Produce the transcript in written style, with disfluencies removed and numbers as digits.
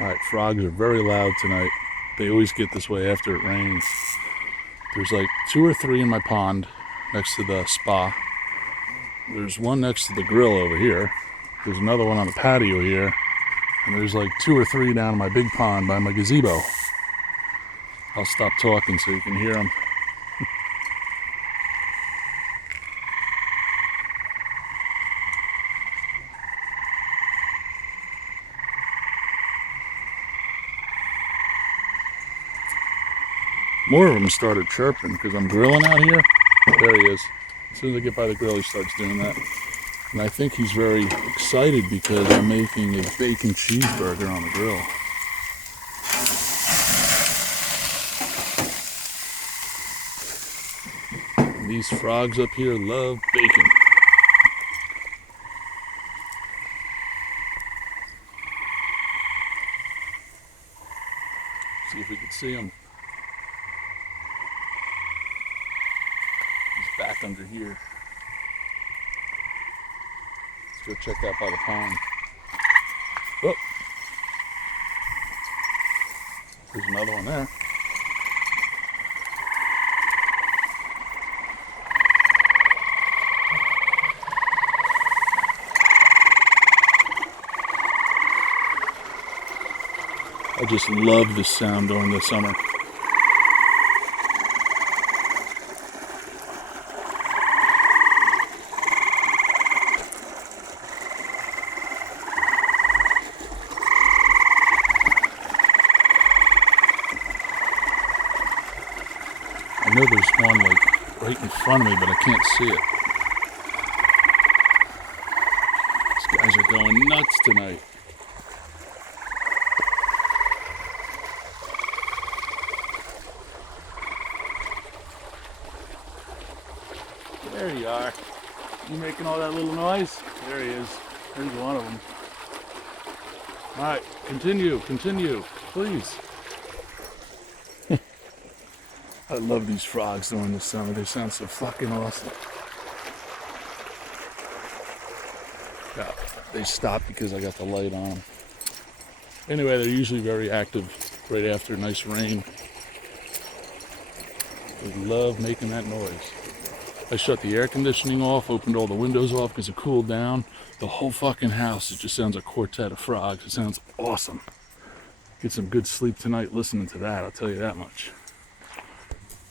Alright, frogs are very loud tonight. They always get this way after it rains. There's like 2 or 3 in my pond next to the spa. There's one next to the grill over here. There's another one on the patio here. And there's like 2 or 3 down in my big pond by my gazebo. I'll stop talking so you can hear them. More of them started chirping because I'm grilling out here. There he is. As soon as I get by the grill, he starts doing that. And I think he's very excited because I'm making a bacon cheeseburger on the grill. And these frogs up here love bacon. See if we can see him. He's back under here. Let's go check out by the pond. Oh, there's another one there. I just love this sound during the summer. I know there's one like right in front of me, but I can't see it. These guys are going nuts tonight. There you are. You making all that little noise? There he is. There's one of them. All right, continue, please. I love these frogs during the summer. They sound so fucking awesome. Yeah, they stop because I got the light on them. Anyway, they're usually very active right after a nice rain. They love making that noise. I shut the air conditioning off, opened all the windows off because it cooled down. The whole fucking house, it just sounds a quartet of frogs. It sounds awesome. Get some good sleep tonight listening to that, I'll tell you that much.